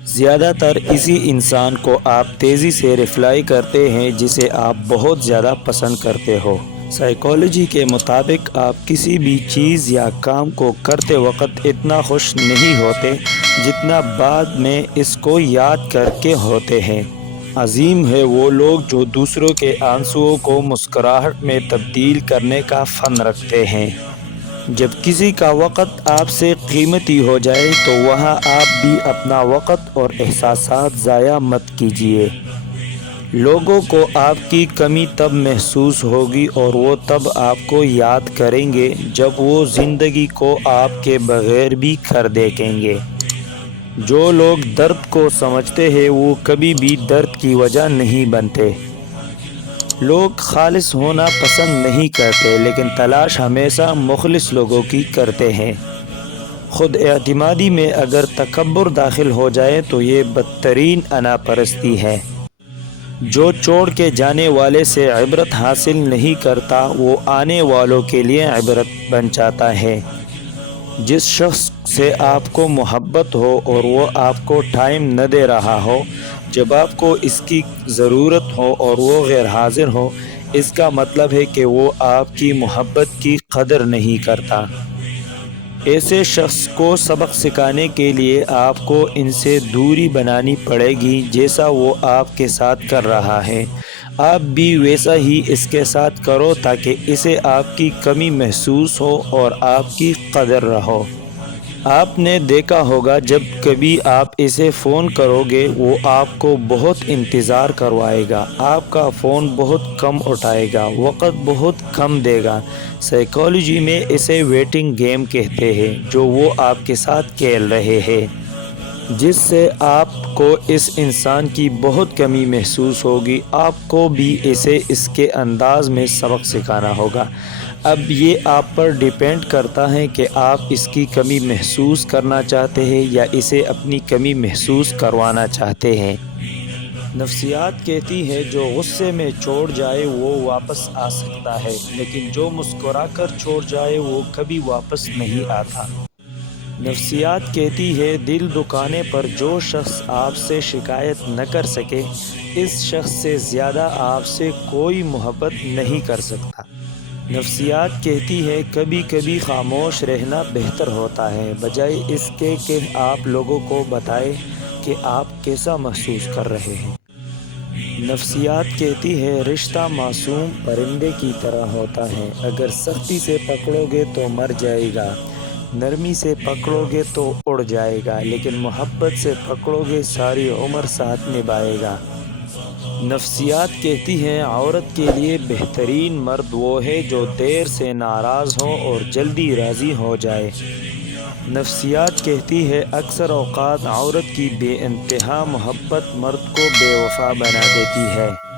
زیادہ تر اسی انسان کو آپ تیزی سے ریپلائی کرتے ہیں جسے آپ بہت زیادہ پسند کرتے ہو۔ سائیکالوجی کے مطابق آپ کسی بھی چیز یا کام کو کرتے وقت اتنا خوش نہیں ہوتے جتنا بعد میں اس کو یاد کر کے ہوتے ہیں۔ عظیم ہے وہ لوگ جو دوسروں کے آنسوؤں کو مسکراہٹ میں تبدیل کرنے کا فن رکھتے ہیں۔ جب کسی کا وقت آپ سے قیمتی ہو جائے تو وہاں آپ بھی اپنا وقت اور احساسات ضائع مت کیجیے۔ لوگوں کو آپ کی کمی تب محسوس ہوگی اور وہ تب آپ کو یاد کریں گے جب وہ زندگی کو آپ کے بغیر بھی کر دیکھیں گے۔ جو لوگ درد کو سمجھتے ہیں وہ کبھی بھی درد کی وجہ نہیں بنتے۔ لوگ خالص ہونا پسند نہیں کرتے لیکن تلاش ہمیشہ مخلص لوگوں کی کرتے ہیں۔ خود اعتمادی میں اگر تکبر داخل ہو جائے تو یہ بدترین انا پرستی ہے۔ جو چھوڑ کے جانے والے سے عبرت حاصل نہیں کرتا وہ آنے والوں کے لیے عبرت بن جاتا ہے۔ جس شخص سے آپ کو محبت ہو اور وہ آپ کو ٹائم نہ دے رہا ہو جب آپ کو اس کی ضرورت ہو اور وہ غیر حاضر ہو، اس کا مطلب ہے کہ وہ آپ کی محبت کی قدر نہیں کرتا۔ ایسے شخص کو سبق سکھانے کے لیے آپ کو ان سے دوری بنانی پڑے گی جیسا وہ آپ کے ساتھ کر رہا ہے۔ آپ بھی ویسا ہی اس کے ساتھ کرو تاکہ اسے آپ کی کمی محسوس ہو اور آپ کی قدر رہو۔ آپ نے دیکھا ہوگا جب کبھی آپ اسے فون کرو گے وہ آپ کو بہت انتظار کروائے گا، آپ کا فون بہت کم اٹھائے گا، وقت بہت کم دے گا۔ سائیکالوجی میں اسے ویٹنگ گیم کہتے ہیں جو وہ آپ کے ساتھ کھیل رہے ہیں، جس سے آپ کو اس انسان کی بہت کمی محسوس ہوگی۔ آپ کو بھی اسے اس کے انداز میں سبق سکھانا ہوگا۔ اب یہ آپ پر ڈیپینڈ کرتا ہے کہ آپ اس کی کمی محسوس کرنا چاہتے ہیں یا اسے اپنی کمی محسوس کروانا چاہتے ہیں۔ نفسیات کہتی ہے جو غصے میں چھوڑ جائے وہ واپس آ سکتا ہے لیکن جو مسکرا کر چھوڑ جائے وہ کبھی واپس نہیں آتا۔ نفسیات کہتی ہے دل دکانے پر جو شخص آپ سے شکایت نہ کر سکے اس شخص سے زیادہ آپ سے کوئی محبت نہیں کر سکتا۔ نفسیات کہتی ہے کبھی کبھی خاموش رہنا بہتر ہوتا ہے بجائے اس کے کہ آپ لوگوں کو بتائیں کہ آپ کیسا محسوس کر رہے ہیں۔ نفسیات کہتی ہے رشتہ معصوم پرندے کی طرح ہوتا ہے، اگر سختی سے پکڑو گے تو مر جائے گا، نرمی سے پکڑو گے تو اڑ جائے گا، لیکن محبت سے پکڑو گے ساری عمر ساتھ نبھائے گا۔ نفسیات کہتی ہے عورت کے لیے بہترین مرد وہ ہے جو دیر سے ناراض ہو اور جلدی راضی ہو جائے۔ نفسیات کہتی ہے اکثر اوقات عورت کی بے انتہا محبت مرد کو بے وفا بنا دیتی ہے۔